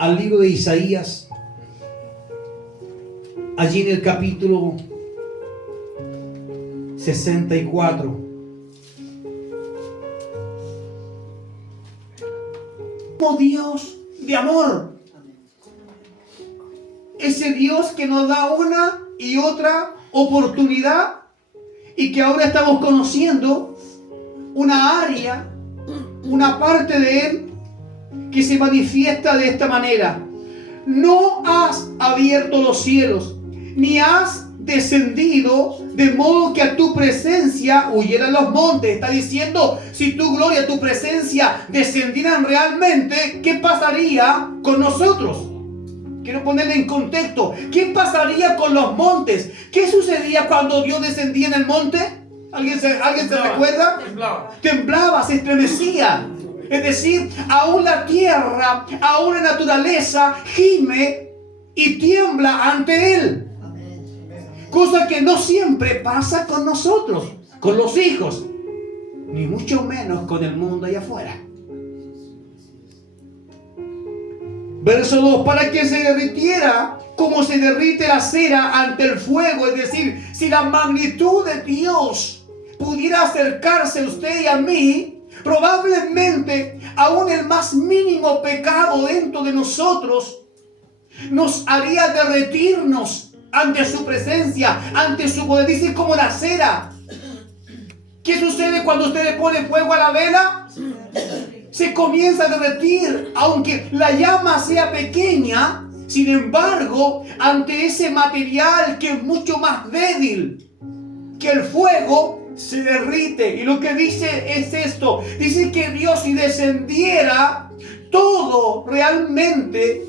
al libro de Isaías, allí en el capítulo 64. Como Dios de amor, ese Dios que nos da una y otra oportunidad y que ahora estamos conociendo una área, una parte de Él que se manifiesta de esta manera. No has abierto los cielos, ni has descendido de modo que a tu presencia huyeran los montes. Está diciendo, si tu gloria, tu presencia descendieran realmente, ¿qué pasaría con nosotros? Quiero ponerle en contexto. ¿Qué pasaría con los montes? ¿Qué sucedía cuando Dios descendía en el monte? ¿Alguien se recuerda? Temblaba, se estremecía. Es decir, aún la tierra, aún la naturaleza gime y tiembla ante Él. Cosa que no siempre pasa con nosotros, con los hijos, ni mucho menos con el mundo allá afuera. Verso 2, para que se derritiera como se derrite la cera ante el fuego. Es decir, si la magnitud de Dios pudiera acercarse a usted y a mí, probablemente aún el más mínimo pecado dentro de nosotros nos haría derretirnos ante su presencia, ante su poder. Dice como la cera. ¿Qué sucede cuando usted le pone fuego a la vela? Se comienza a derretir, aunque la llama sea pequeña. Sin embargo, ante ese material que es mucho más débil que el fuego, se derrite. Y lo que dice es esto. Dice que Dios, si descendiera, todo realmente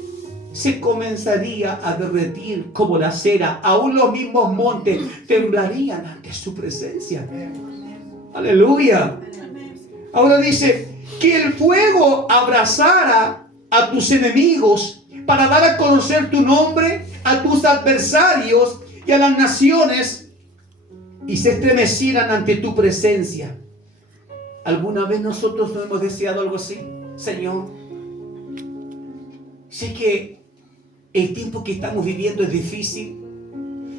se comenzaría a derretir como la cera. Aún los mismos montes temblarían ante su presencia. Aleluya. Ahora dice que el fuego abrazara a tus enemigos para dar a conocer tu nombre a tus adversarios y a las naciones, y se estremecieran ante tu presencia. ¿Alguna vez nosotros no hemos deseado algo así? Señor, sé que el tiempo que estamos viviendo es difícil.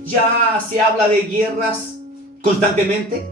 Ya se habla de guerras constantemente,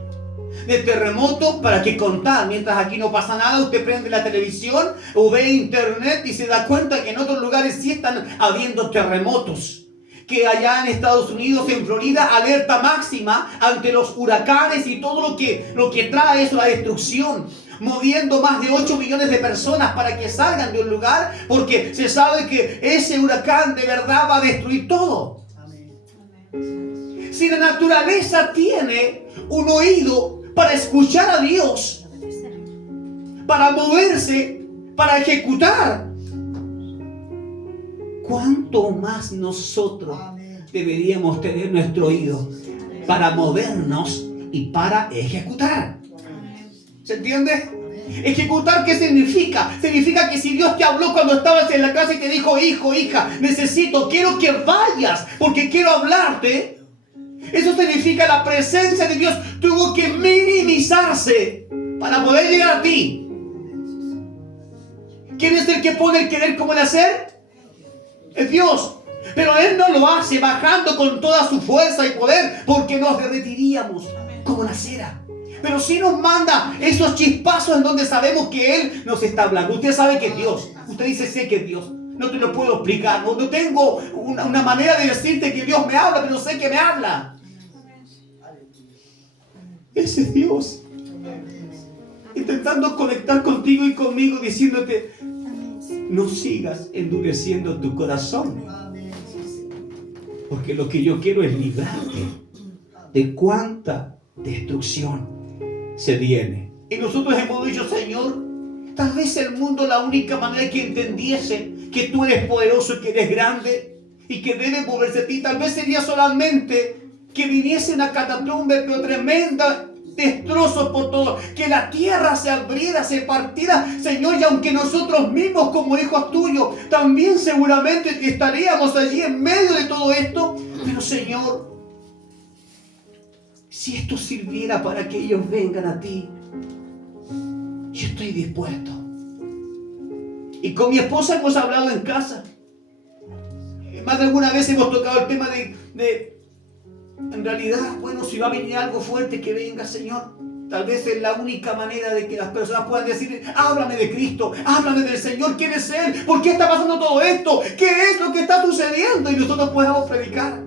de terremotos, para qué contar. Mientras aquí no pasa nada, usted prende la televisión o ve internet y se da cuenta que en otros lugares sí están habiendo terremotos. Que allá en Estados Unidos, en Florida, alerta máxima ante los huracanes y todo lo que trae eso, la destrucción. Moviendo más de 8 millones de personas para que salgan de un lugar, porque se sabe que ese huracán de verdad va a destruir todo. Amén. Si la naturaleza tiene un oído para escuchar a Dios, para moverse, para ejecutar, ¿cuánto más nosotros deberíamos tener nuestro oído para movernos y para ejecutar? ¿Se entiende? Ejecutar, ¿qué significa? Significa que si Dios te habló cuando estabas en la casa y te dijo, hijo, hija, quiero que vayas porque quiero hablarte. Eso significa la presencia de Dios tuvo que minimizarse para poder llegar a ti. ¿Quién es el que pone el querer como el hacer? Es Dios. Pero Él no lo hace bajando con toda su fuerza y poder, porque nos derretiríamos como la cera. Pero sí nos manda esos chispazos en donde sabemos que Él nos está hablando. Usted sabe que es Dios. Usted dice, sé que es Dios. No te lo puedo explicar. No tengo una manera de decirte que Dios me habla, pero sé que me habla. Ese es Dios. Intentando conectar contigo y conmigo, diciéndote, no sigas endureciendo tu corazón. Porque lo que yo quiero es librarte de cuánta destrucción se viene. Y nosotros hemos dicho, Señor, tal vez el mundo, la única manera que entendiese que tú eres poderoso y que eres grande y que debe moverse a ti, tal vez sería solamente que viniese una catástrofe, pero tremenda, destrozos por todo, que la tierra se abriera, se partiera, Señor, y aunque nosotros mismos como hijos tuyos también seguramente estaríamos allí en medio de todo esto, pero Señor, si esto sirviera para que ellos vengan a ti, yo estoy dispuesto. Y con mi esposa hemos hablado en casa. Más de alguna vez hemos tocado el tema de en realidad, bueno, si va a venir algo fuerte, que venga, Señor. Tal vez es la única manera de que las personas puedan decir: háblame de Cristo, háblame del Señor, ¿quién es Él? ¿Por qué está pasando todo esto? ¿Qué es lo que está sucediendo? Y nosotros podemos predicar.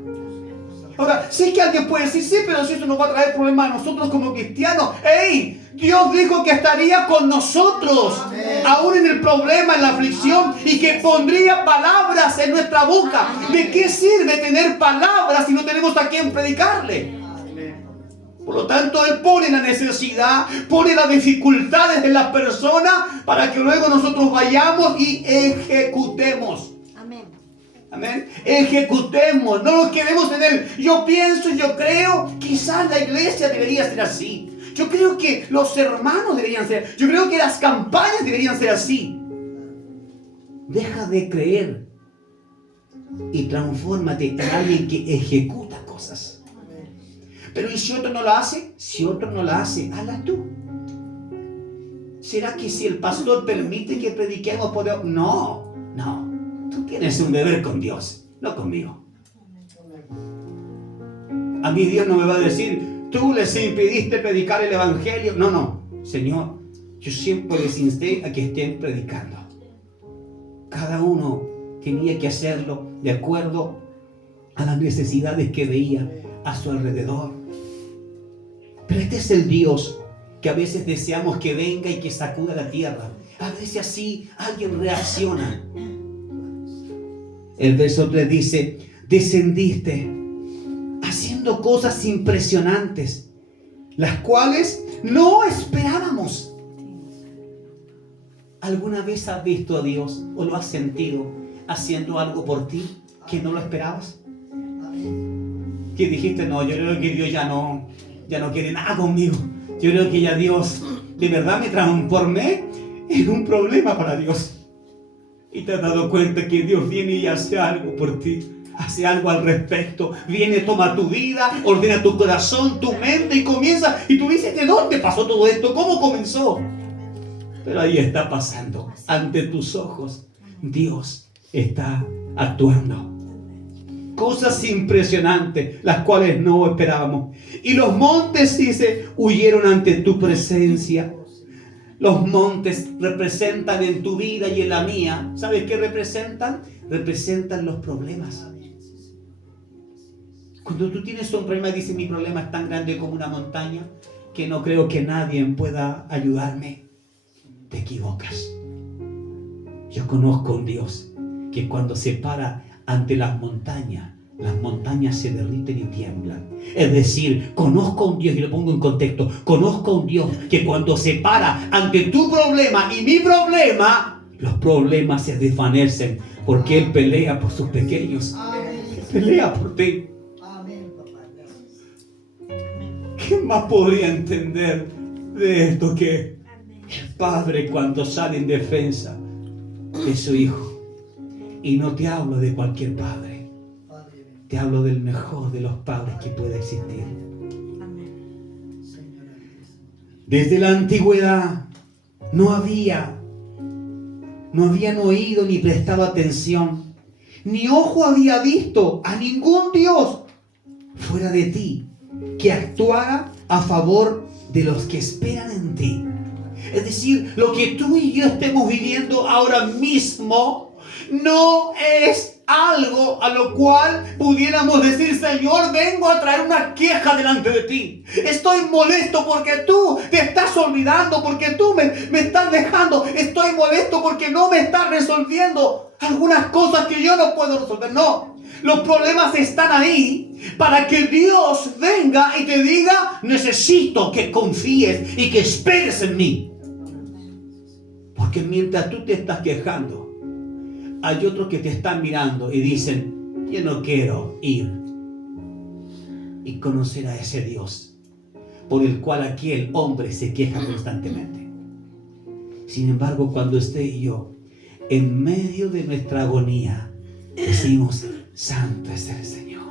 Ahora, sí que alguien puede decir: sí, pero si esto nos va a traer problemas a nosotros como cristianos. ¡Ey! Dios dijo que estaría con nosotros, aún en el problema, en la aflicción, y que pondría palabras en nuestra boca. ¿De qué sirve tener palabras si no tenemos a quien predicarle? Por lo tanto, Él pone la necesidad, pone las dificultades de las personas para que luego nosotros vayamos y ejecutemos. Amén. Ejecutemos, no nos quedemos en Él. Yo pienso, yo creo, quizás la iglesia debería ser así. Yo creo que los hermanos deberían ser. Yo creo que las campañas deberían ser así. Deja de creer y transfórmate en alguien que ejecuta cosas. Pero ¿y si otro no lo hace? Si otro no lo hace, hazla tú. ¿Será que si el pastor permite que prediquemos podemos? No. Tú tienes un deber con Dios, no conmigo. A mí Dios no me va a decir: tú les impediste predicar el evangelio. No, Señor, yo siempre les insté a que estén predicando. Cada uno tenía que hacerlo de acuerdo a las necesidades que veía a su alrededor. Pero este es el Dios que a veces deseamos que venga y que sacuda la tierra. A veces así alguien reacciona. El verso 3 dice: descendiste haciendo cosas impresionantes, las cuales no esperábamos. ¿Alguna vez has visto a Dios o lo has sentido haciendo algo por ti que no lo esperabas? Que dijiste: no, yo creo que Dios ya no quiere nada conmigo. Yo creo que ya Dios, de verdad me transformé en un problema para Dios. Y te has dado cuenta que Dios viene y hace algo por ti, hace algo al respecto. Viene, toma tu vida, ordena tu corazón, tu mente y comienza. Y tú dices: ¿de dónde pasó todo esto? ¿Cómo comenzó? Pero ahí está pasando, ante tus ojos. Dios está actuando. Cosas impresionantes, las cuales no esperábamos. Y los montes, dice, huyeron ante tu presencia. Los montes representan en tu vida y en la mía. ¿Sabes qué representan? Representan los problemas. Cuando tú tienes un problema y dices: mi problema es tan grande como una montaña que no creo que nadie pueda ayudarme, te equivocas. Yo conozco un Dios que cuando se para ante las montañas se derriten y tiemblan. Es decir, conozco a un Dios, y lo pongo en contexto, conozco a un Dios que cuando se para ante tu problema y mi problema, los problemas se desvanecen, porque Él pelea por sus pequeños. Él pelea por ti. ¿Qué más podría entender de esto que el padre cuando sale en defensa de su hijo? Y no te hablo de cualquier padre, te hablo del mejor de los padres que pueda existir. Desde la antigüedad no habían oído ni prestado atención, ni ojo había visto a ningún Dios fuera de ti que actuara a favor de los que esperan en ti. Es decir, lo que tú y yo estemos viviendo ahora mismo no es algo a lo cual pudiéramos decir: Señor, vengo a traer una queja delante de ti. Estoy molesto porque tú te estás olvidando, porque tú me estás dejando. Estoy molesto porque no me estás resolviendo algunas cosas que yo no puedo resolver. No, los problemas están ahí para que Dios venga y te diga: necesito que confíes y que esperes en mí. Porque mientras tú te estás quejando, hay otros que te están mirando y dicen: yo no quiero ir y conocer a ese Dios por el cual aquel hombre se queja constantemente. Sin embargo, cuando usted y yo, en medio de nuestra agonía, decimos: santo es el Señor,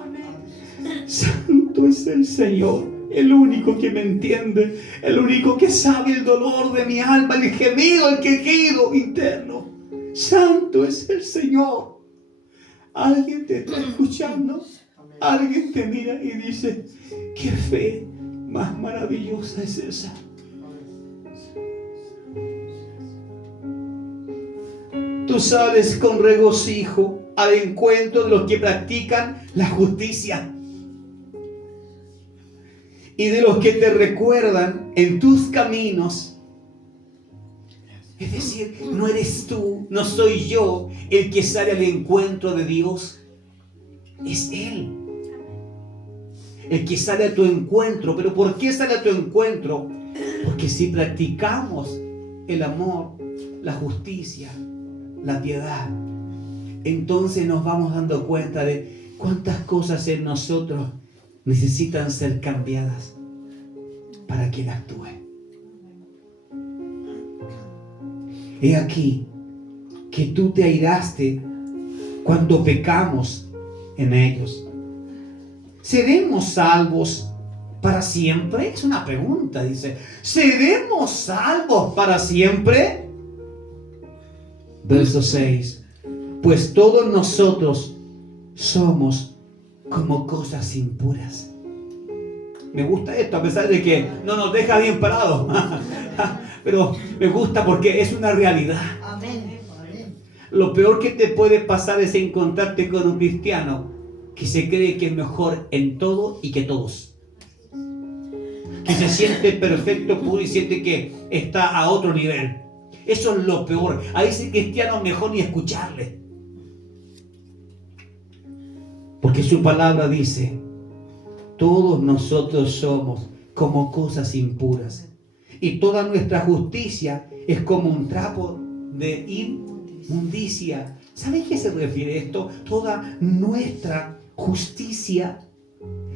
santo es el Señor, el único que me entiende, el único que sabe el dolor de mi alma, el gemido, el quejido interno. Santo es el Señor. Alguien te está escuchando. Alguien te mira y dice, qué fe más maravillosa es esa. Tú sales con regocijo al encuentro de los que practican la justicia y de los que te recuerdan en tus caminos. Es decir, no eres tú, no soy yo el que sale al encuentro de Dios. Es Él el que sale a tu encuentro. ¿Pero por qué sale a tu encuentro? Porque si practicamos el amor, la justicia, la piedad, entonces nos vamos dando cuenta de cuántas cosas en nosotros necesitan ser cambiadas para que Él actúe. He aquí que tú te airaste cuando pecamos en ellos. ¿Seremos salvos para siempre? Es una pregunta, dice. ¿Seremos salvos para siempre? Verso 6. Pues todos nosotros somos como cosas impuras. Me gusta esto, a pesar de que no nos deja bien parados. Pero me gusta porque es una realidad. Amén. Lo peor que te puede pasar es encontrarte con un cristiano que se cree que es mejor en todo y que todos. Que se siente perfecto, puro y siente que está a otro nivel. Eso es lo peor. A ese cristiano mejor ni escucharle. Porque su palabra dice, todos nosotros somos como cosas impuras. Y toda nuestra justicia es como un trapo de inmundicia. ¿Saben a qué se refiere esto? Toda nuestra justicia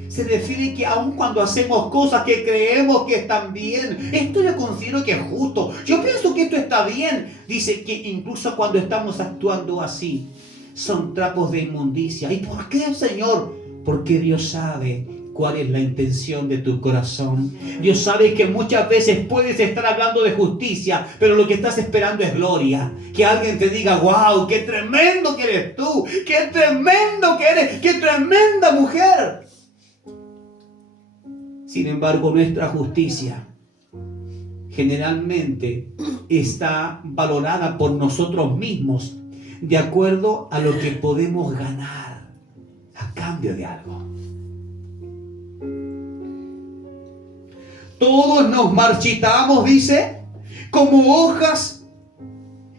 se refiere que aun cuando hacemos cosas que creemos que están bien, esto yo considero que es justo, yo pienso que esto está bien, dice que incluso cuando estamos actuando así, son trapos de inmundicia. ¿Y por qué, Señor? Porque Dios sabe cuál es la intención de tu corazón. Dios sabe que muchas veces puedes estar hablando de justicia, pero lo que estás esperando es gloria. Que alguien te diga, wow, qué tremendo que eres tú, qué tremendo que eres, qué tremenda mujer. Sin embargo, nuestra justicia generalmente está valorada por nosotros mismos de acuerdo a lo que podemos ganar a cambio de algo. Todos nos marchitamos, dice, como hojas,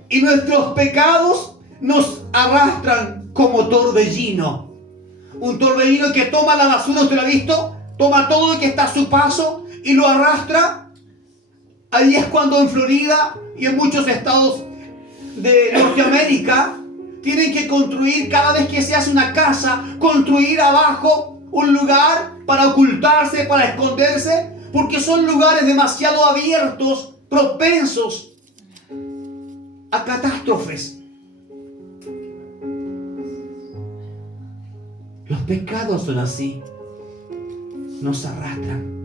y nuestros pecados nos arrastran como torbellino. Un torbellino que toma la basura, ¿usted lo ha visto? Toma todo lo que está a su paso y lo arrastra. Ahí es cuando en Florida y en muchos estados de Norteamérica tienen que construir, cada vez que se hace una casa, construir abajo un lugar para ocultarse, para esconderse, porque son lugares demasiado abiertos, propensos a catástrofes. Los pecados son así, nos arrastran.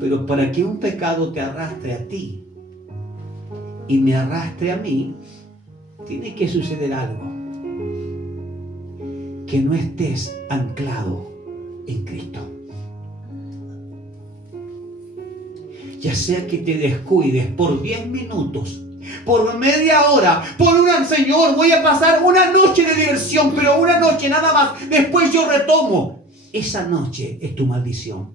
Pero para que un pecado te arrastre a ti y me arrastre a mí, tiene que suceder algo. Que no estés anclado en Cristo. Ya sea que te descuides por 10 minutos, por media hora, por Señor, voy a pasar una noche de diversión, pero una noche nada más, después yo retomo. Esa noche es tu maldición,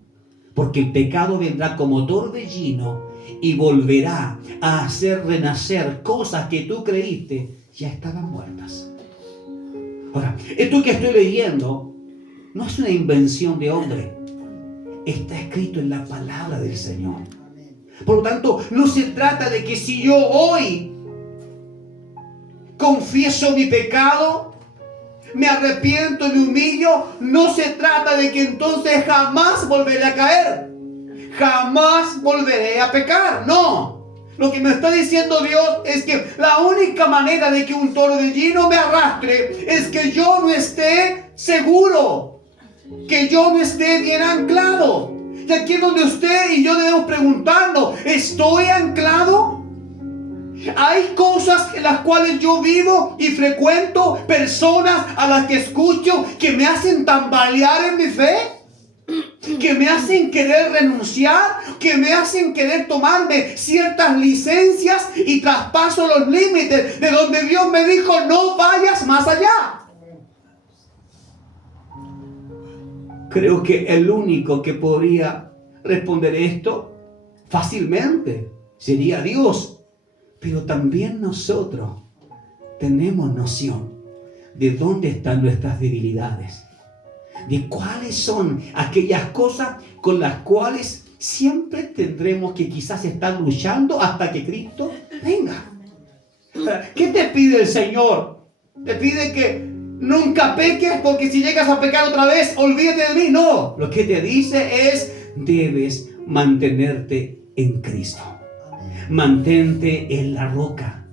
porque el pecado vendrá como torbellino y volverá a hacer renacer cosas que tú creíste ya estaban muertas. Ahora, esto que estoy leyendo no es una invención de hombre, está escrito en la palabra del Señor. Por lo tanto, no se trata de que si yo hoy confieso mi pecado, me arrepiento y me humillo, no se trata de que entonces jamás volveré a caer, jamás volveré a pecar. No, lo que me está diciendo Dios es que la única manera de que un torbellino me arrastre es que yo no esté seguro, que yo no esté bien anclado. Y aquí es donde usted y yo debemos preguntarnos, ¿estoy anclado? Hay cosas en las cuales yo vivo y frecuento, personas a las que escucho que me hacen tambalear en mi fe, que me hacen querer renunciar, que me hacen querer tomarme ciertas licencias y traspaso los límites de donde Dios me dijo no vayas más allá. Creo que el único que podría responder esto fácilmente sería Dios. Pero también nosotros tenemos noción de dónde están nuestras debilidades, de cuáles son aquellas cosas con las cuales siempre tendremos que quizás estar luchando hasta que Cristo venga. ¿Qué te pide el Señor? Te pide que nunca peques, porque si llegas a pecar otra vez, olvídate de mí. No, lo que te dice es, debes mantenerte en Cristo. Mantente en la roca.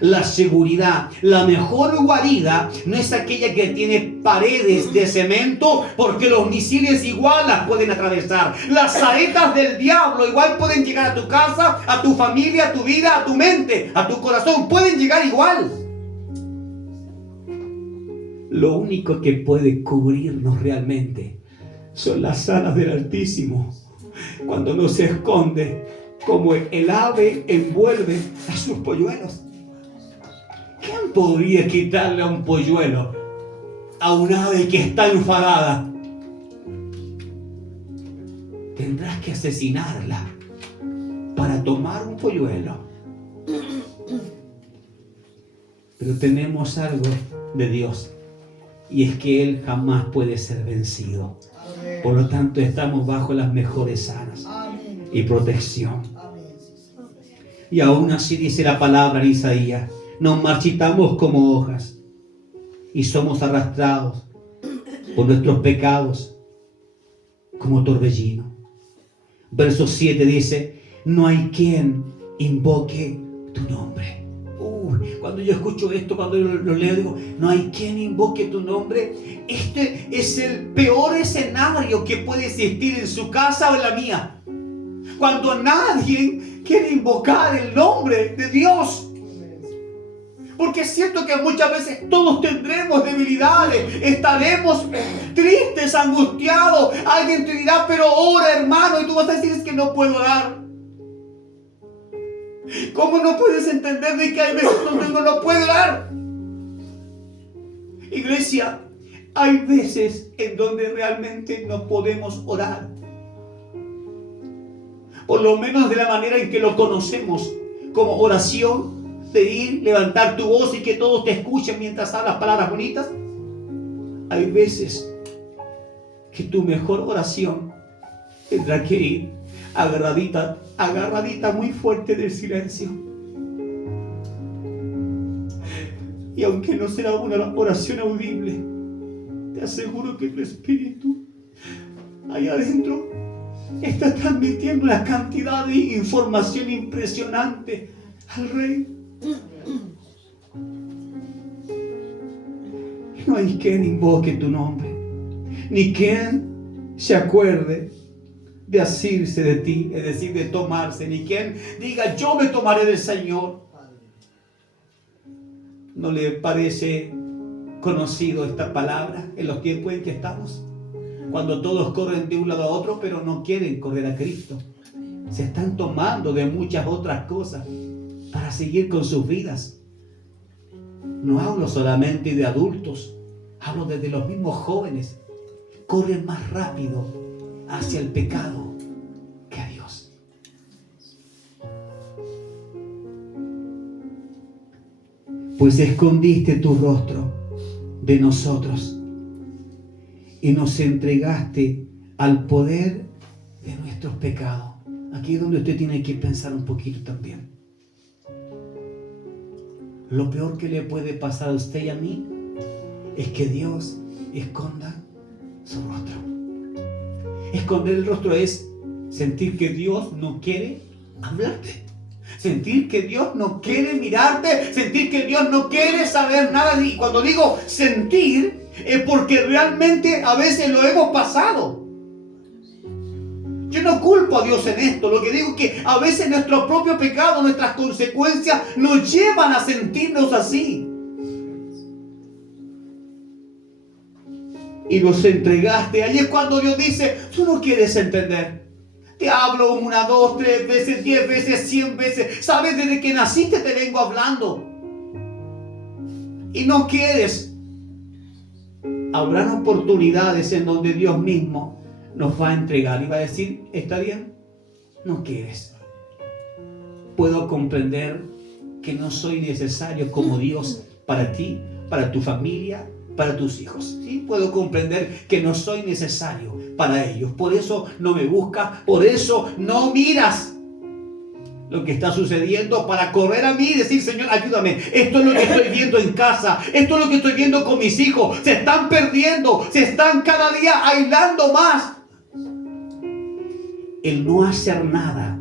La seguridad, la mejor guarida no es aquella que tiene paredes de cemento, porque los misiles igual las pueden atravesar. Las saetas del diablo igual pueden llegar a tu casa, a tu familia, a tu vida, a tu mente, a tu corazón. Pueden llegar igual. Lo único que puede cubrirnos realmente son las alas del Altísimo, cuando nos se esconde como el ave envuelve a sus polluelos. ¿Quién podría quitarle a un polluelo a un ave que está enfadada? Tendrás que asesinarla para tomar un polluelo. Pero tenemos algo de Dios, y es que Él jamás puede ser vencido. Por lo tanto, estamos bajo las mejores alas y protección. Y aún así dice la palabra en Isaías, nos marchitamos como hojas y somos arrastrados por nuestros pecados como torbellino. Verso 7 dice, no hay quien invoque tu nombre. Cuando yo escucho esto, cuando lo leo, digo, no hay quien invoque tu nombre. Este es el peor escenario que puede existir en su casa o en la mía. Cuando nadie quiere invocar el nombre de Dios. Porque es cierto que muchas veces todos tendremos debilidades, estaremos tristes, angustiados. Alguien te dirá, pero ora, hermano, y tú vas a decir, es que no puedo orar. ¿Cómo no puedes entender de que hay veces donde uno no puede orar? Iglesia, hay veces en donde realmente no podemos orar. Por lo menos de la manera en que lo conocemos, como oración, de ir, levantar tu voz y que todos te escuchen mientras hablas palabras bonitas. Hay veces que tu mejor oración tendrá que ir agarradita muy fuerte del silencio. Y aunque no será una oración audible, te aseguro que tu espíritu allá adentro está transmitiendo una cantidad de información impresionante al Rey. No hay quien invoque tu nombre, ni quien se acuerde de asirse de ti, es decir, de tomarse, ni quien diga, yo me tomaré del Señor. ¿No le parece conocido esta palabra en los tiempos en que estamos? Cuando todos corren de un lado a otro, pero no quieren correr a Cristo. Se están tomando de muchas otras cosas para seguir con sus vidas. No hablo solamente de adultos, hablo desde los mismos jóvenes. Corren más rápido hacia el pecado que a Dios. Pues escondiste tu rostro de nosotros y nos entregaste al poder de nuestros pecados. Aquí es donde usted tiene que pensar un poquito también. Lo peor que le puede pasar a usted y a mí es que Dios esconda su rostro. Esconder el rostro es sentir que Dios no quiere hablarte, sentir que Dios no quiere mirarte, sentir que Dios no quiere saber nada de ti. Y cuando digo sentir, es porque realmente a veces lo hemos pasado. Yo no culpo a Dios en esto. Lo que digo es que a veces nuestro propio pecado, nuestras consecuencias nos llevan a sentirnos así. Y nos entregaste. Ahí es cuando Dios dice, tú no quieres entender. Te hablo 1, 2, 3 veces, 10 veces, 100 veces. Sabes, desde que naciste te vengo hablando. Y no quieres. Habrán oportunidades en donde Dios mismo nos va a entregar y va a decir, ¿está bien? No quieres. Puedo comprender que no soy necesario como Dios para ti, para tu familia, para tus hijos. Sí, puedo comprender que no soy necesario para ellos. Por eso no me buscas, por eso no miras lo que está sucediendo para correr a mí y decir, Señor, ayúdame. Esto es lo que estoy viendo en casa. Esto es lo que estoy viendo con mis hijos. Se están perdiendo, se están cada día aislando más. El no hacer nada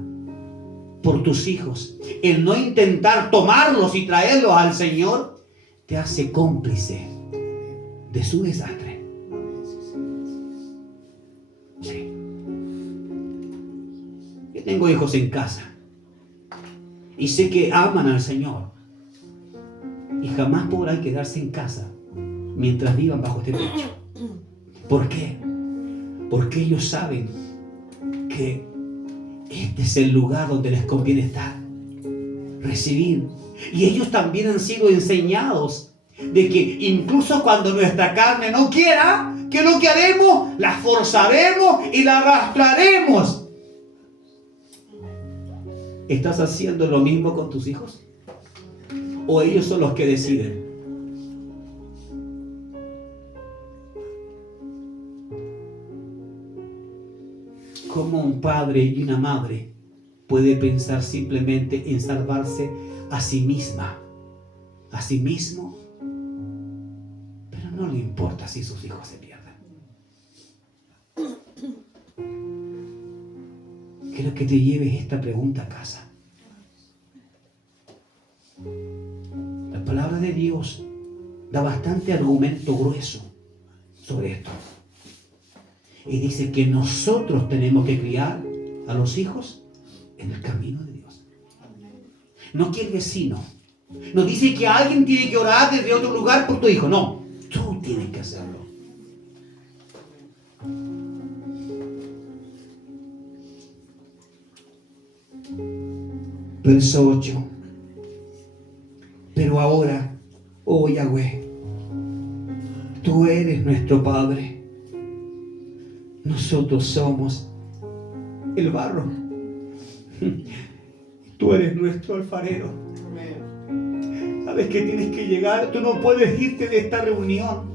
por tus hijos, el no intentar tomarlos y traerlos al Señor, te hace cómplice de su desastre. Sí. Yo tengo hijos en casa y sé que aman al Señor y jamás podrán quedarse en casa mientras vivan bajo este techo. ¿Por qué? Porque ellos saben que este es el lugar donde les conviene estar, recibir. Y ellos también han sido enseñados de que incluso cuando nuestra carne no quiera, ¿qué es lo que haremos? La forzaremos y la arrastraremos. ¿Estás haciendo lo mismo con tus hijos? ¿O ellos son los que deciden? ¿Cómo un padre y una madre puede pensar simplemente en salvarse a sí misma, a sí mismo, pero no le importa si sus hijos se pierden? Quiero que te lleves esta pregunta a casa. La palabra de Dios da bastante argumento grueso sobre esto. Y dice que nosotros tenemos que criar a los hijos en el camino de Dios. No que el vecino. No dice que alguien tiene que orar desde otro lugar por tu hijo. No, tú tienes que hacerlo. Verso 8. Pero ahora, oh Yahweh, tú eres nuestro Padre. Nosotros somos el barro. Tú eres nuestro alfarero. ¿Sabes que tienes que llegar? Tú no puedes irte de esta reunión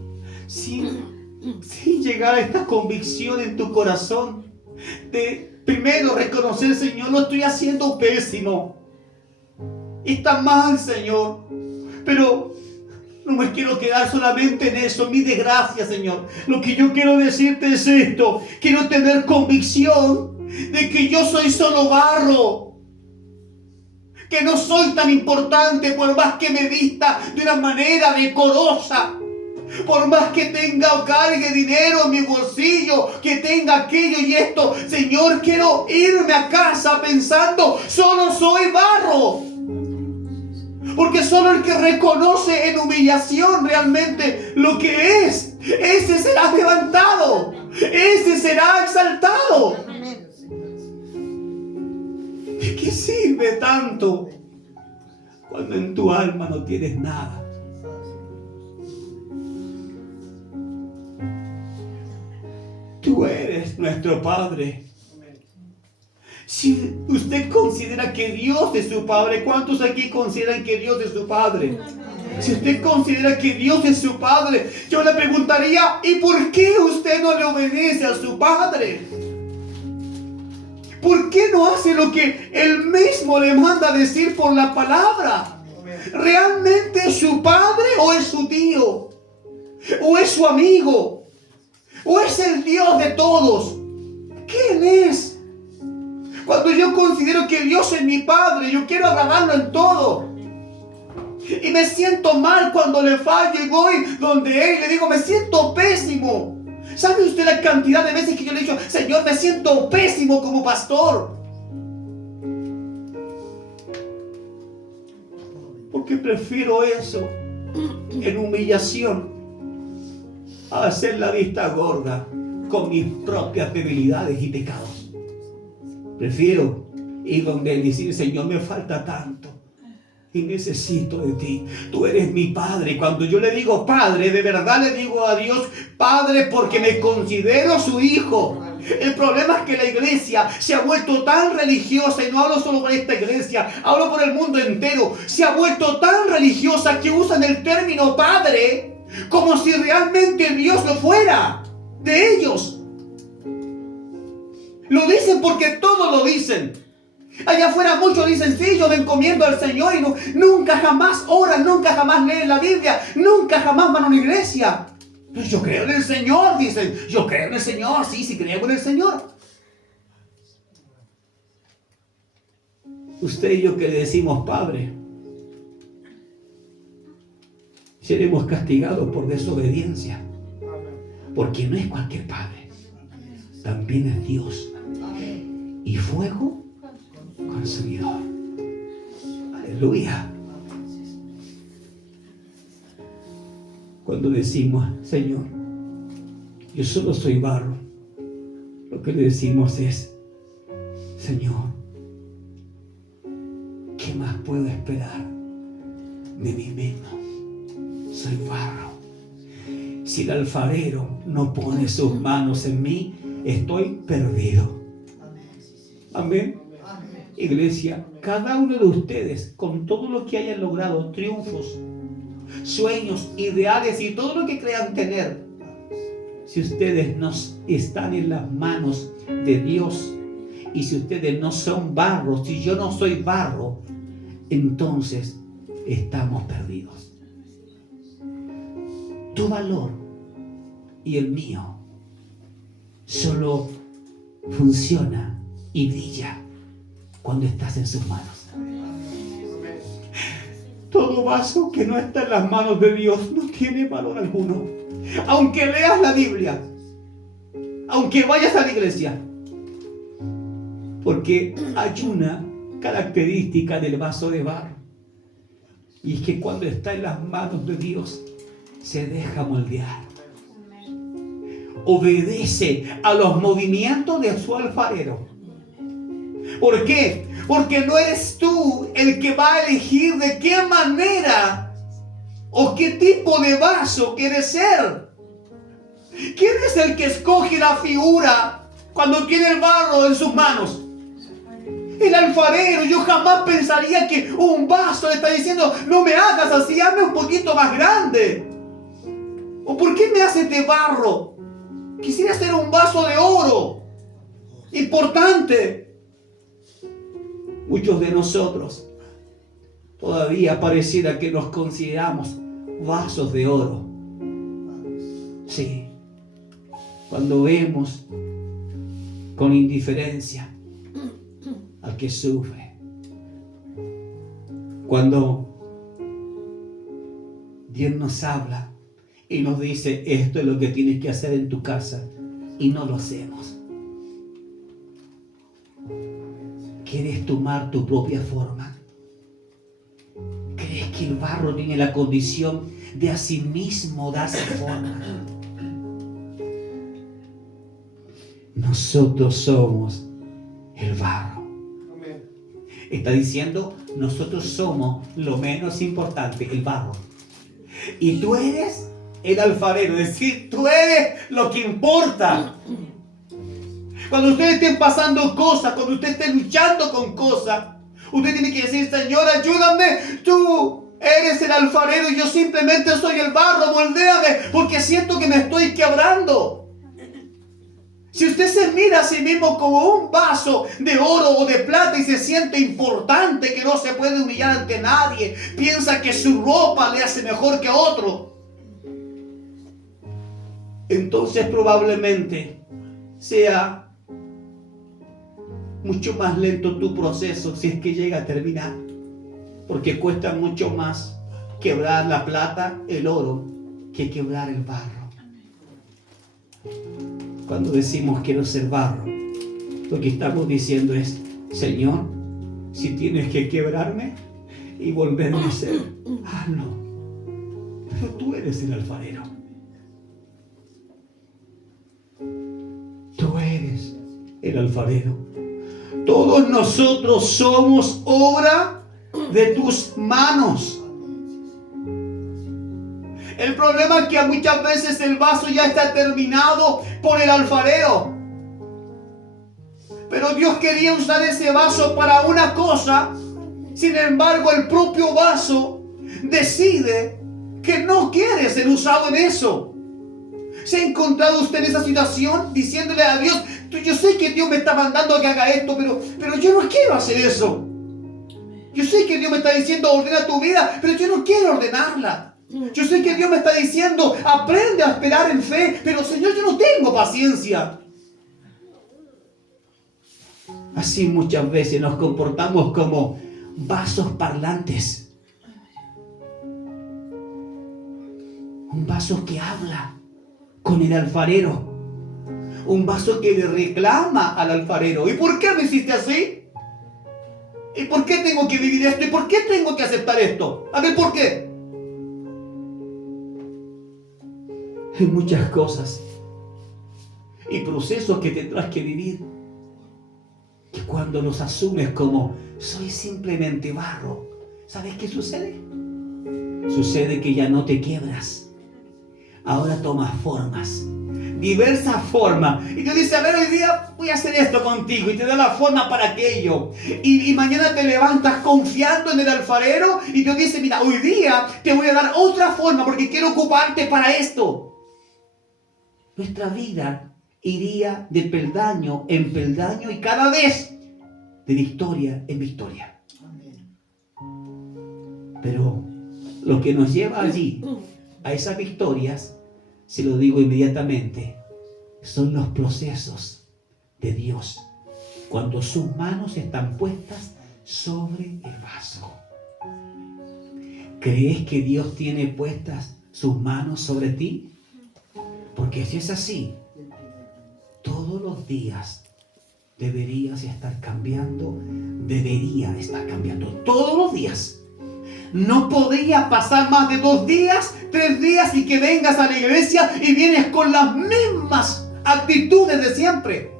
sin llegar a esta convicción en tu corazón de primero reconocer, Señor, lo estoy haciendo pésimo. Está mal, Señor. Pero no me quiero quedar solamente en eso, mi desgracia, Señor. Lo que yo quiero decirte es esto. Quiero tener convicción de que yo soy solo barro. Que no soy tan importante por más que me vista de una manera decorosa. Por más que tenga o cargue dinero en mi bolsillo, que tenga aquello y esto. Señor, quiero irme a casa pensando, solo soy barro. Porque solo el que reconoce en humillación realmente lo que es, ese será levantado, ese será exaltado. ¿De qué sirve tanto cuando en tu alma no tienes nada? Tú eres nuestro Padre. Si usted considera que Dios es su Padre, ¿cuántos aquí consideran que Dios es su Padre? Si usted considera que Dios es su Padre, yo le preguntaría, ¿y por qué usted no le obedece a su Padre? ¿Por qué no hace lo que Él mismo le manda decir por la palabra? ¿Realmente es su Padre o es su tío? ¿O es su amigo? ¿O es el Dios de todos? ¿Quién es? Cuando yo considero que Dios es mi Padre, yo quiero agradarlo en todo. Y me siento mal cuando le fallo y voy donde Él y le digo, me siento pésimo. ¿Sabe usted la cantidad de veces que yo le he dicho, Señor, me siento pésimo como pastor? Porque prefiero eso en humillación a hacer la vista gorda con mis propias debilidades y pecados. Prefiero ir donde él y decir, Señor, me falta tanto y necesito de ti. Tú eres mi Padre. Cuando yo le digo Padre, de verdad le digo a Dios Padre, porque me considero su hijo. El problema es que la iglesia se ha vuelto tan religiosa, y no hablo solo por esta iglesia, hablo por el mundo entero. Se ha vuelto tan religiosa que usan el término Padre como si realmente Dios lo fuera de ellos. Lo dicen porque todos lo dicen. Allá afuera muchos dicen, sí, yo me encomiendo al Señor, y nunca jamás oran, nunca jamás leen la Biblia, nunca jamás van a una iglesia. Pero yo creo en el Señor, dicen. Yo creo en el Señor, sí creemos en el Señor. Usted y yo que le decimos Padre, seremos castigados por desobediencia. Porque no es cualquier Padre, también es Dios. Y fuego consumidor. Aleluya. Cuando decimos, Señor, yo solo soy barro, lo que le decimos es, Señor, ¿qué más puedo esperar de mí mismo? Soy barro. Si el alfarero no pone sus manos en mí, estoy perdido. Amén. Iglesia, cada uno de ustedes, con todo lo que hayan logrado, triunfos, sueños, ideales y todo lo que crean tener, si ustedes no están en las manos de Dios, y si ustedes no son barro, si yo no soy barro, entonces estamos perdidos. Tu valor y el mío solo funciona y brilla cuando estás en sus manos. Todo vaso que no está en las manos de Dios no tiene valor alguno. Aunque leas la Biblia, aunque vayas a la iglesia, porque hay una característica del vaso de barro, y es que cuando está en las manos de Dios se deja moldear, obedece a los movimientos de su alfarero. ¿Por qué? Porque no eres tú el que va a elegir de qué manera o qué tipo de vaso quieres ser. ¿Quién es el que escoge la figura cuando tiene el barro en sus manos? El alfarero. Yo jamás pensaría que un vaso le está diciendo, no me hagas así, hazme un poquito más grande. ¿O por qué me haces de barro? Quisiera hacer un vaso de oro. Importante. Muchos de nosotros todavía pareciera que nos consideramos vasos de oro. Sí. Cuando vemos con indiferencia al que sufre. Cuando Dios nos habla y nos dice, esto es lo que tienes que hacer en tu casa, y no lo hacemos. ¿Quieres tomar tu propia forma? ¿Crees que el barro tiene la condición de a sí mismo darse forma? Nosotros somos el barro. Está diciendo, nosotros somos lo menos importante, el barro. Y tú eres el alfarero, es decir, tú eres lo que importa. Cuando ustedes estén pasando cosas, cuando usted esté luchando con cosas, usted tiene que decir, Señor, ayúdame, tú eres el alfarero y yo simplemente soy el barro, moldéame, porque siento que me estoy quebrando. Si usted se mira a sí mismo como un vaso de oro o de plata y se siente importante, que no se puede humillar ante nadie, piensa que su ropa le hace mejor que otro, entonces probablemente sea mucho más lento tu proceso, si es que llega a terminar, porque cuesta mucho más quebrar la plata, el oro, que quebrar el barro. Cuando decimos quiero ser barro, lo que estamos diciendo es, Señor, si tienes que quebrarme y volverme a ser, hazlo. Pero tú eres el alfarero. Tú eres el alfarero. Todos nosotros somos obra de tus manos. El problema es que muchas veces el vaso ya está terminado por el alfarero. Pero Dios quería usar ese vaso para una cosa. Sin embargo, el propio vaso decide que no quiere ser usado en eso. ¿Se ha encontrado usted en esa situación diciéndole a Dios, yo sé que Dios me está mandando a que haga esto, pero yo no quiero hacer eso? Yo sé que Dios me está diciendo ordena tu vida, pero yo no quiero ordenarla. Yo sé que Dios me está diciendo aprende a esperar en fe, pero Señor, yo no tengo paciencia. Así muchas veces nos comportamos como vasos parlantes. Un vaso que habla con el alfarero. Un vaso que le reclama al alfarero. ¿Y por qué me hiciste así? ¿Y por qué tengo que vivir esto? ¿Y por qué tengo que aceptar esto? A ver, ¿por qué? Hay muchas cosas y procesos que tendrás que vivir, que cuando los asumes como soy simplemente barro, ¿sabes qué sucede? Sucede que ya no te quiebras. Ahora tomas formas, diversas formas. Y Dios dice, a ver, hoy día voy a hacer esto contigo. Y te da la forma para aquello. Y mañana te levantas confiando en el alfarero. Y Dios dice, mira, hoy día te voy a dar otra forma porque quiero ocuparte para esto. Nuestra vida iría de peldaño en peldaño y cada vez de victoria en victoria. Pero lo que nos lleva allí, a esas victorias, se lo digo inmediatamente, son los procesos de Dios cuando sus manos están puestas sobre el vaso. ¿Crees que Dios tiene puestas sus manos sobre ti? Porque si es así, todos los días deberías estar cambiando, todos los días. No podría pasar más de 2 días, 3 días y que vengas a la iglesia y vienes con las mismas actitudes de siempre,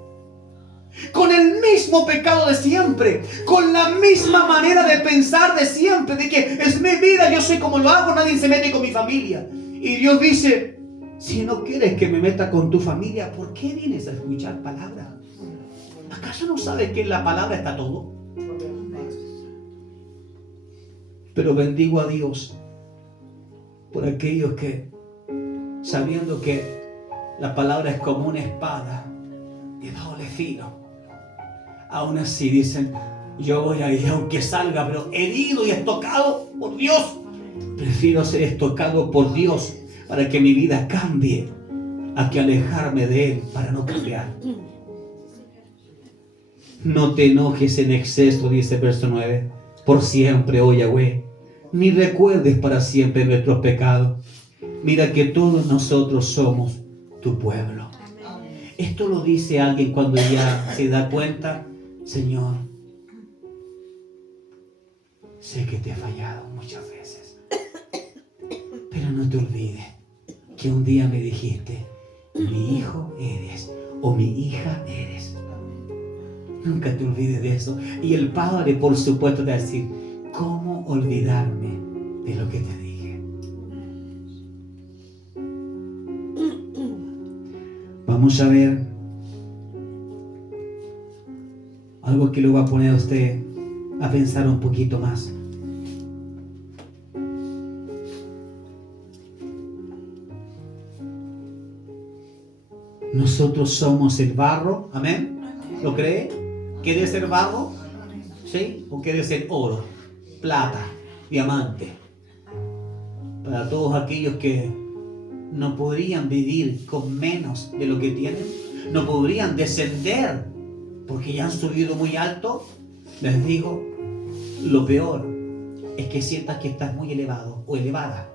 con el mismo pecado de siempre, con la misma manera de pensar de siempre, de que es mi vida, yo sé cómo lo hago, nadie se mete con mi familia. Y Dios dice, si no quieres que me meta con tu familia, ¿por qué vienes a escuchar palabra? ¿Acaso no sabes que en la palabra está todo? Pero bendigo a Dios por aquellos que, sabiendo que la palabra es como una espada de doble filo, aún así dicen, yo voy a ir aunque salga, pero herido y estocado por Dios. Prefiero ser estocado por Dios para que mi vida cambie, a que alejarme de Él para no cambiar. No te enojes en exceso, dice el verso 9, por siempre, oh Yahweh, ni recuerdes para siempre nuestros pecados. Mira que todos nosotros somos tu pueblo. Esto lo dice alguien cuando ya se da cuenta, Señor, sé que te he fallado muchas veces, pero no te olvides que un día me dijiste, mi hijo eres o mi hija eres. Nunca te olvides de eso. Y el Padre, por supuesto, te va a decir, ¿cómo olvidarme de lo que te dije? Vamos a ver algo que lo va a poner a usted a pensar un poquito más. Nosotros somos el barro, amén. ¿Lo cree? ¿Quiere ser barro? ¿Sí? ¿O quiere ser oro, plata, diamante? Para todos aquellos que no podrían vivir con menos de lo que tienen, no podrían descender porque ya han subido muy alto, les digo, lo peor es que sientas que estás muy elevado o elevada.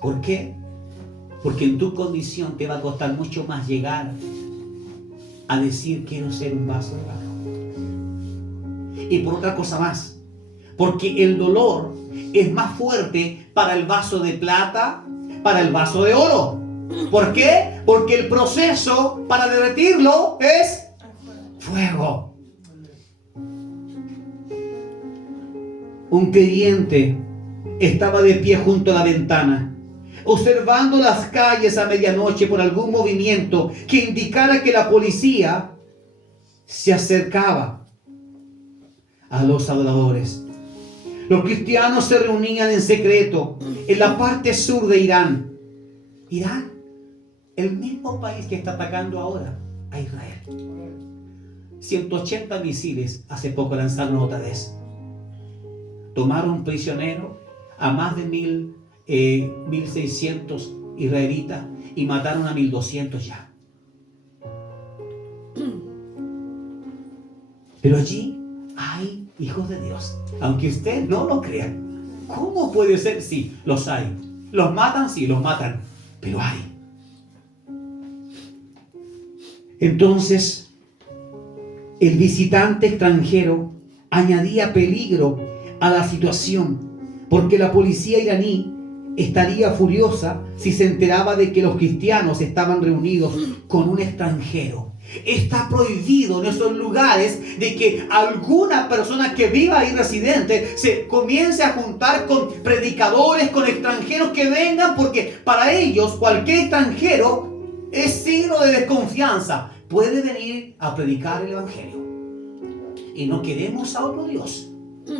¿Por qué? Porque en tu condición te va a costar mucho más llegar a decir quiero ser un vaso de barro. Y por otra cosa más, porque el dolor es más fuerte para el vaso de plata, para el vaso de oro. ¿Por qué? Porque el proceso para derretirlo es fuego. Un creyente estaba de pie junto a la ventana, observando las calles a medianoche por algún movimiento que indicara que la policía se acercaba a los adoradores. Los cristianos se reunían en secreto en la parte sur de Irán. Irán, el mismo país que está atacando ahora a Israel. 180 misiles hace poco lanzaron otra vez. Tomaron prisionero a más de 1.600 israelitas y mataron a 1.200 ya. Pero allí hay hijos de Dios, aunque usted no lo crea. ¿Cómo puede ser? Sí, los hay. ¿Los matan? Sí, los matan, pero hay. Entonces, el visitante extranjero añadía peligro a la situación, porque la policía iraní estaría furiosa si se enteraba de que los cristianos estaban reunidos con un extranjero. Está prohibido en esos lugares de que alguna persona que viva ahí residente se comience a juntar con predicadores, con extranjeros que vengan, porque para ellos cualquier extranjero es signo de desconfianza. Puede venir a predicar el evangelio. Y no queremos a otro Dios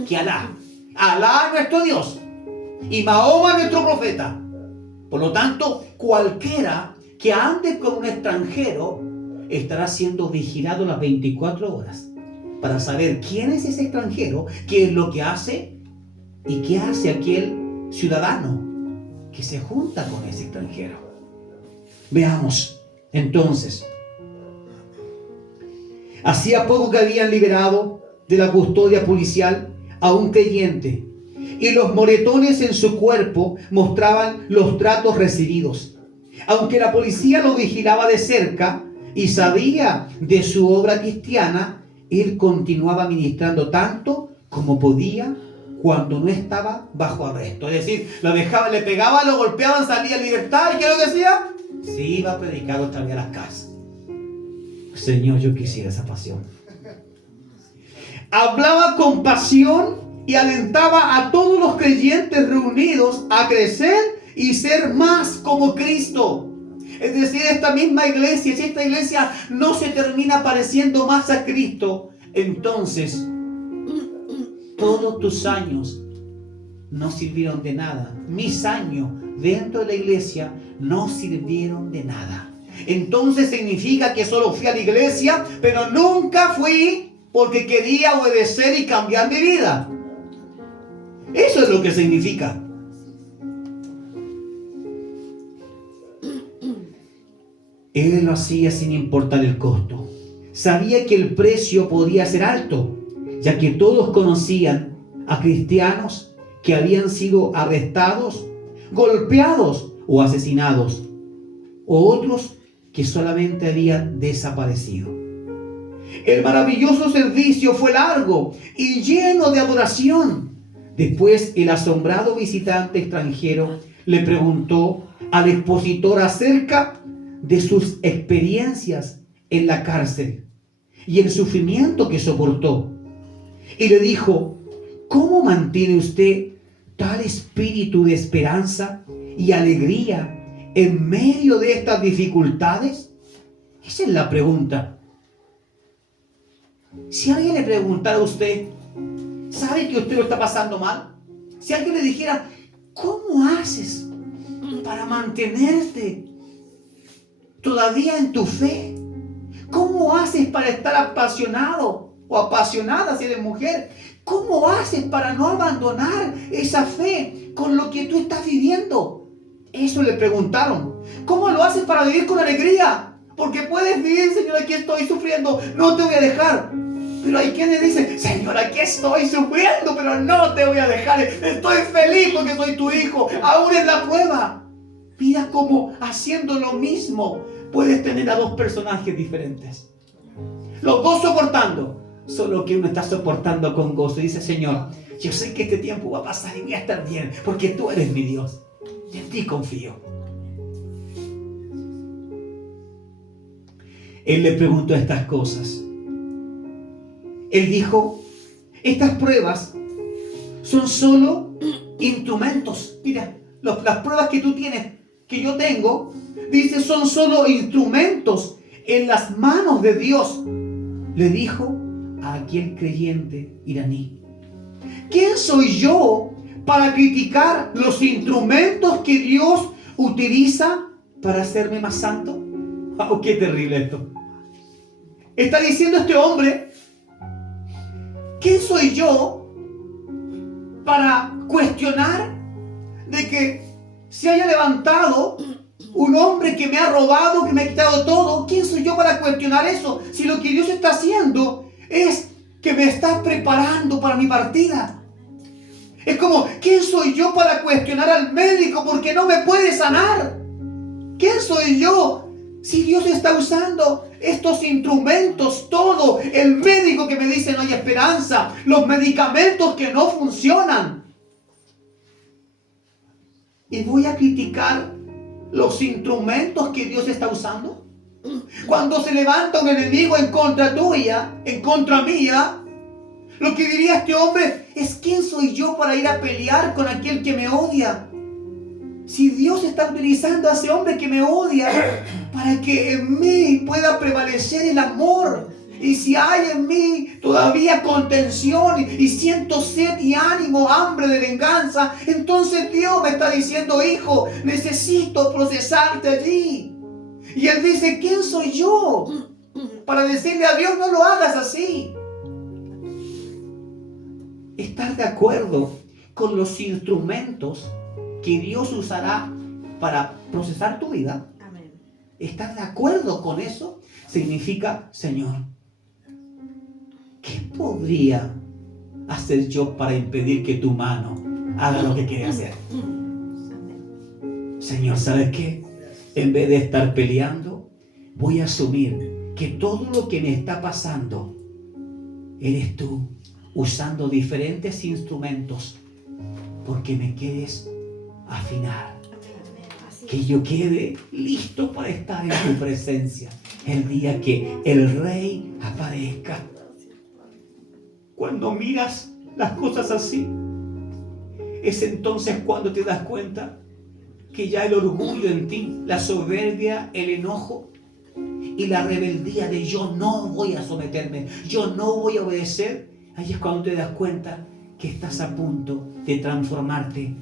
que Alá. Alá es nuestro Dios y Mahoma es nuestro profeta. Por lo tanto, cualquiera que ande con un extranjero estará siendo vigilado las 24 horas para saber quién es ese extranjero, qué es lo que hace y qué hace aquel ciudadano que se junta con ese extranjero. Veamos entonces. Hacía poco que habían liberado de la custodia policial a un creyente, y los moretones en su cuerpo mostraban los tratos recibidos. Aunque la policía lo vigilaba de cerca y sabía de su obra cristiana, él continuaba ministrando tanto como podía cuando no estaba bajo arresto. Es decir, lo dejaban, le pegaban, lo golpeaban, salía en libertad. ¿Y qué es lo que hacía? Se iba a predicar otra vez a las casas. Señor, yo quisiera esa pasión. Hablaba con pasión y alentaba a todos los creyentes reunidos a crecer y ser más como Cristo. Es decir, esta misma iglesia, si esta iglesia no se termina pareciendo más a Cristo, entonces todos tus años no sirvieron de nada. Mis años dentro de la iglesia no sirvieron de nada. Entonces significa que solo fui a la iglesia, pero nunca fui porque quería obedecer y cambiar mi vida. Eso es lo que significa. Él lo hacía sin importar el costo. Sabía que el precio podía ser alto, ya que todos conocían a cristianos que habían sido arrestados, golpeados o asesinados, o otros que solamente habían desaparecido. El maravilloso servicio fue largo y lleno de adoración. Después, el asombrado visitante extranjero le preguntó al expositor acerca de sus experiencias en la cárcel y el sufrimiento que soportó. Y le dijo: ¿cómo mantiene usted tal espíritu de esperanza y alegría en medio de estas dificultades? Esa es la pregunta. Si alguien le preguntara a usted, ¿sabe que usted lo está pasando mal? Si alguien le dijera: ¿cómo haces para mantenerte todavía en tu fe? ¿Cómo haces para estar apasionado o apasionada si eres mujer? ¿Cómo haces para no abandonar esa fe con lo que tú estás viviendo? Eso le preguntaron. ¿Cómo lo haces para vivir con alegría? Porque puedes vivir: Señor, aquí estoy sufriendo, no te voy a dejar. Pero hay quienes dicen: Señor, aquí estoy sufriendo, pero no te voy a dejar. Estoy feliz porque soy tu hijo, aún en la prueba. Mira cómo haciendo lo mismo puedes tener a dos personajes diferentes. Los dos soportando, solo que uno está soportando con gozo. Dice, Señor, yo sé que este tiempo va a pasar y voy a estar bien, porque tú eres mi Dios. Y en ti confío. Él le preguntó estas cosas. Él dijo, estas pruebas son solo instrumentos. Mira, las pruebas que tú tienes, que yo tengo, dice, son solo instrumentos en las manos de Dios. Le dijo a aquel creyente iraní. ¿Quién soy yo para criticar los instrumentos que Dios utiliza para hacerme más santo? Oh, qué terrible esto. Está diciendo este hombre, ¿quién soy yo para cuestionar de que se haya levantado un hombre que me ha robado, que me ha quitado todo? ¿Quién soy yo para cuestionar eso? Si lo que Dios está haciendo es que me está preparando para mi partida. Es como, ¿quién soy yo para cuestionar al médico porque no me puede sanar? ¿Quién soy yo si Dios está usando estos instrumentos, todo? El médico que me dice no hay esperanza, los medicamentos que no funcionan. ¿Y voy a criticar los instrumentos que Dios está usando? Cuando se levanta un enemigo en contra tuya, en contra mía, lo que diría este hombre es, ¿quién soy yo para ir a pelear con aquel que me odia? Si Dios está utilizando a ese hombre que me odia para que en mí pueda prevalecer el amor. Y si hay en mí todavía contención y siento sed y ánimo, hambre de venganza, entonces Dios me está diciendo, hijo, necesito procesarte allí. Y él dice, ¿quién soy yo para decirle a Dios, no lo hagas así? Estar de acuerdo con los instrumentos que Dios usará para procesar tu vida. Amén. Estar de acuerdo con eso significa, Señor, ¿qué podría hacer yo para impedir que tu mano haga lo que quiere hacer? Señor, ¿sabes qué? En vez de estar peleando, voy a asumir que todo lo que me está pasando, eres tú usando diferentes instrumentos porque me quieres afinar. Que yo quede listo para estar en tu presencia el día que el Rey aparezca. Cuando miras las cosas así, es entonces cuando te das cuenta que ya el orgullo en ti, la soberbia, el enojo y la rebeldía de yo no voy a someterme, yo no voy a obedecer, ahí es cuando te das cuenta que estás a punto de transformarte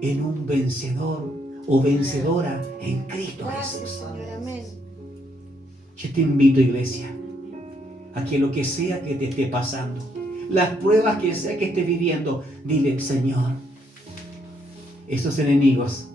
en un vencedor o vencedora en Cristo Gracias, Jesús. Señor. Amén. Yo te invito, iglesia, a que lo que sea que te esté pasando, las pruebas que sea que estés viviendo, dile, Señor, esos enemigos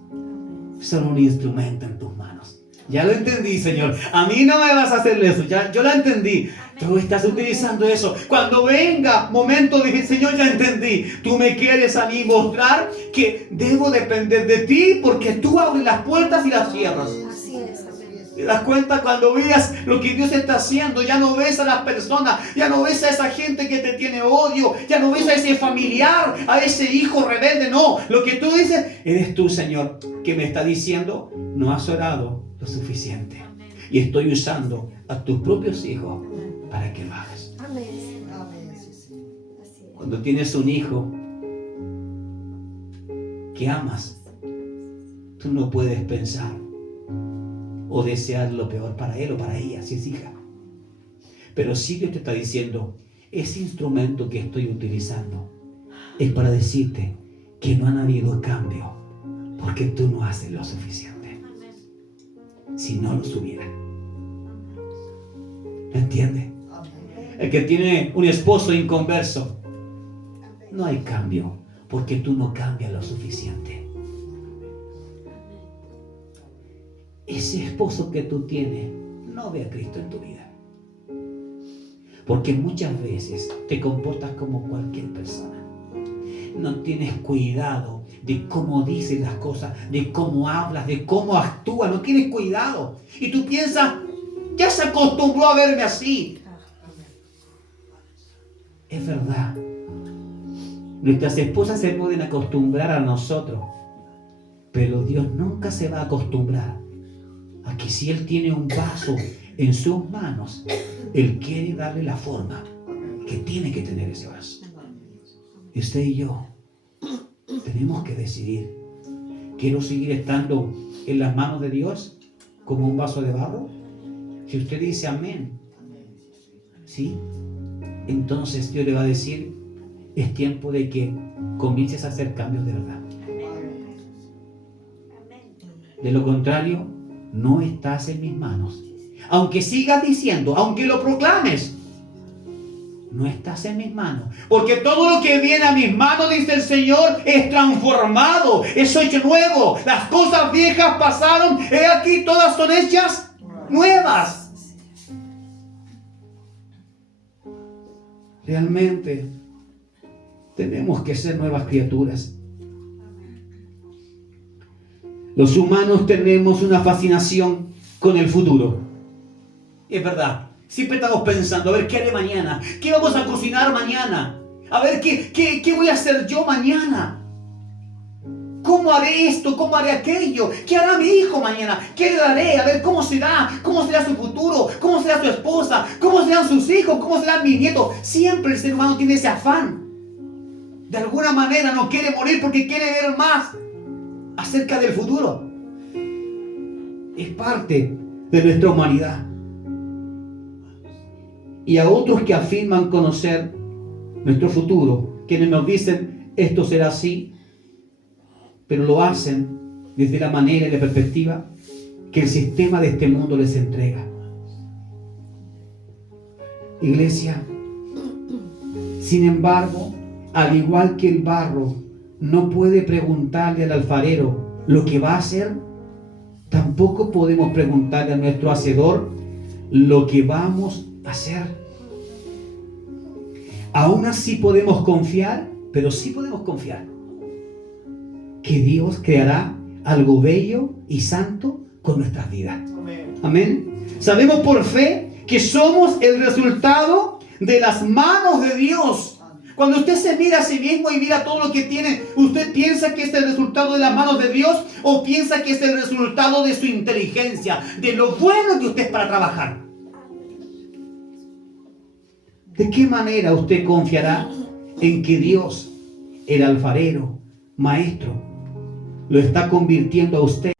son un instrumento en tus manos. Ya lo entendí, Señor. A mí no me vas a hacer eso. Ya, yo lo entendí. Tú estás utilizando eso. Cuando venga momento de decir, Señor, ya entendí. Tú me quieres a mí mostrar que debo depender de ti porque tú abres las puertas y las cierras. Así es. Amén. ¿Te das cuenta? Cuando veas lo que Dios está haciendo, ya no ves a las personas, ya no ves a esa gente que te tiene odio, ya no ves a ese familiar, a ese hijo rebelde. No, lo que tú dices, eres tú, Señor, que me está diciendo, no has orado lo suficiente. Y estoy usando a tus propios hijos para que lo hagas. Amén. Así es. Cuando tienes un hijo que amas, tú no puedes pensar o desear lo peor para él o para ella, si es hija. Pero sí Dios te está diciendo, ese instrumento que estoy utilizando es para decirte que no han habido cambio porque tú no haces lo suficiente. Si no los hubiera. ¿Me entiende? El que tiene un esposo inconverso, no hay cambio porque tú no cambias lo suficiente. Ese esposo que tú tienes no ve a Cristo en tu vida. Porque muchas veces te comportas como cualquier persona. No tienes cuidado de cómo dices las cosas, de cómo hablas, de cómo actúas. No tienes cuidado. Y tú piensas, ya se acostumbró a verme así. Es verdad. Nuestras esposas se pueden acostumbrar a nosotros, pero Dios nunca se va a acostumbrar a que si Él tiene un vaso en sus manos, Él quiere darle la forma que tiene que tener ese vaso. Y usted y yo tenemos que decidir, ¿quiero seguir estando en las manos de Dios como un vaso de barro? Si usted dice amén, ¿sí? Entonces Dios le va a decir, es tiempo de que comiences a hacer cambios de verdad. De lo contrario, no estás en mis manos. Aunque sigas diciendo, aunque lo proclames, no estás en mis manos. Porque todo lo que viene a mis manos, dice el Señor, es transformado, es hecho nuevo. Las cosas viejas pasaron, he aquí todas son hechas nuevas. Realmente tenemos que ser nuevas criaturas. Los humanos tenemos una fascinación con el futuro. Es verdad. Siempre estamos pensando, a ver, ¿qué haré mañana? ¿Qué vamos a cocinar mañana? A ver, ¿qué voy a hacer yo mañana? ¿Cómo haré esto? ¿Cómo haré aquello? ¿Qué hará mi hijo mañana? ¿Qué le daré? A ver, ¿cómo será? ¿Cómo será su futuro? ¿Cómo será su esposa? ¿Cómo serán sus hijos? ¿Cómo serán mis nietos? Siempre el ser humano tiene ese afán. De alguna manera no quiere morir porque quiere ver más acerca del futuro. Es parte de nuestra humanidad. Y a otros que afirman conocer nuestro futuro, quienes nos dicen esto será así, pero lo hacen desde la manera y la perspectiva que el sistema de este mundo les entrega. Iglesia, sin embargo, al igual que el barro no puede preguntarle al alfarero lo que va a hacer, tampoco podemos preguntarle a nuestro hacedor lo que vamos a hacer. Aún así podemos confiar, pero sí podemos confiar que Dios creará algo bello y santo con nuestras vidas. Amén. Sabemos por fe que somos el resultado de las manos de Dios. Cuando usted se mira a sí mismo y mira todo lo que tiene, ¿usted piensa que es el resultado de las manos de Dios o piensa que es el resultado de su inteligencia, de lo bueno que usted es para trabajar? ¿De qué manera usted confiará en que Dios, el alfarero, maestro, lo está convirtiendo a usted